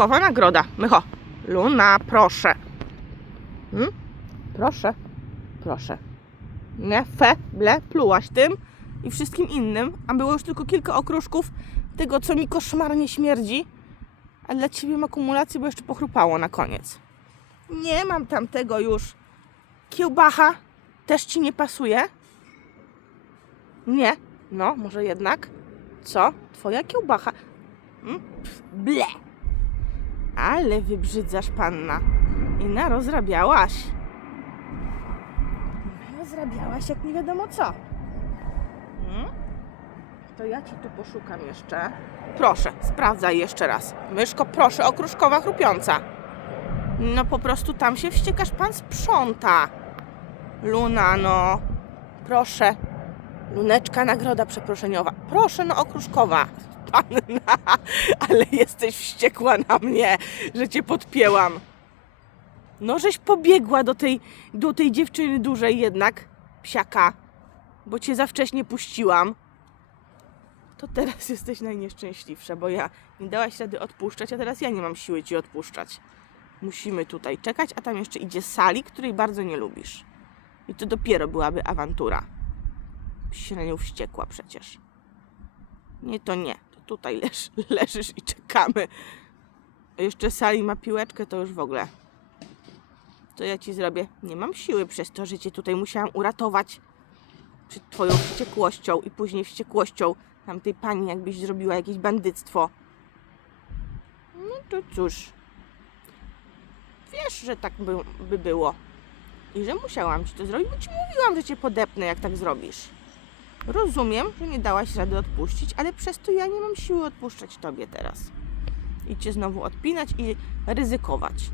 okruszkowa nagroda. Mycho. Luna, proszę. Hmm? Proszę. Proszę. Nie, fe, ble, plułaś tym i wszystkim innym, a było już tylko kilka okruszków tego, co mi koszmarnie śmierdzi, a dla ciebie mam akumulację, bo jeszcze pochrupało na koniec. Nie mam tamtego już. Kiełbacha też ci nie pasuje? Nie. No, może jednak. Co? Twoja kiełbacha. Mm? pf, Ble. Ale wybrzydzasz panna. I narozrabiałaś. Narozrabiałaś jak nie wiadomo co. Mm? To ja ci tu poszukam jeszcze. Proszę, sprawdzaj jeszcze raz. Myszko, proszę, okruszkowa chrupiąca. No po prostu tam się wściekasz, pan sprząta. Luna, no. Proszę. Luneczka, nagroda przeproszeniowa. Proszę, no okruszkowa. Panna, ale jesteś wściekła na mnie, że cię podpięłam. No, żeś pobiegła do tej, do tej dziewczyny dużej jednak, psiaka, bo cię za wcześnie puściłam. To teraz jesteś najnieszczęśliwsza, bo ja nie dałaś rady odpuszczać, a teraz ja nie mam siły ci odpuszczać. Musimy tutaj czekać, a tam jeszcze idzie Sali, której bardzo nie lubisz. I to dopiero byłaby awantura. Nią wściekła przecież. Nie, to nie. To tutaj leż, leżysz i czekamy. Jeszcze Sali ma piłeczkę, to już w ogóle. Co ja ci zrobię? Nie mam siły przez to, że cię tutaj musiałam uratować przed twoją wściekłością i później wściekłością tamtej pani, jakbyś zrobiła jakieś bandyctwo. No to cóż. Wiesz, że tak by, by było. I że musiałam ci to zrobić, bo ci mówiłam, że cię podepnę, jak tak zrobisz. Rozumiem, że nie dałaś rady odpuścić, ale przez to ja nie mam siły odpuszczać tobie teraz. I cię znowu odpinać i ryzykować.